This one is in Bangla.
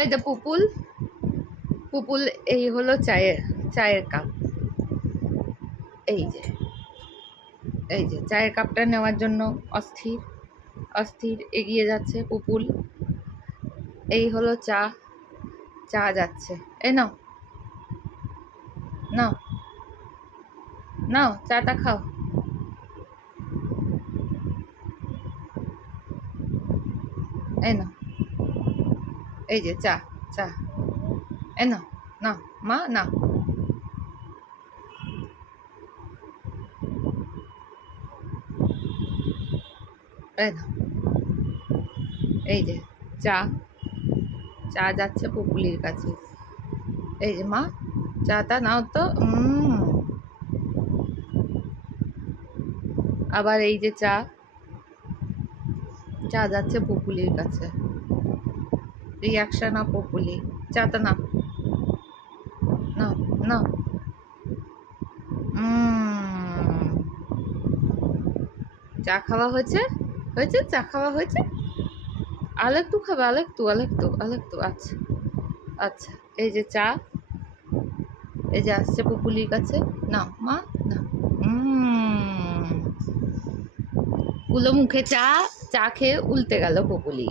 এই যে পুপুল, পুপুল এই হলো চায়ের কাপ। এই যে চায়ের কাপটা নেওয়ার জন্য অস্থির অস্থির এগিয়ে যাচ্ছে পুপুল। এই হলো চা যাচ্ছে। এই নাও নাও নাও, চাটা খাও। এই নাও, এই যে চা, এই নাও নাও মা নাও। এই নাও, এই যে চা যাচ্ছে পুপুলির কাছে। এই যে মা, চাটা নাও তো। আবার এই যে চা যাচ্ছে পুপুলির কাছে। Reaction of Pupuli. চাটা নাও নাও নাও। চা খাওয়া হয়েছে, চা খাওয়া হয়েছে। আরেকটু খাবে, আরেকটু। আচ্ছা আচ্ছা, এই যে চা, এই যে আসছে পুপুলির কাছে। নাও মা নাও। কুলো মুখে চা খেয়ে উল্টে গেল পুপুলি।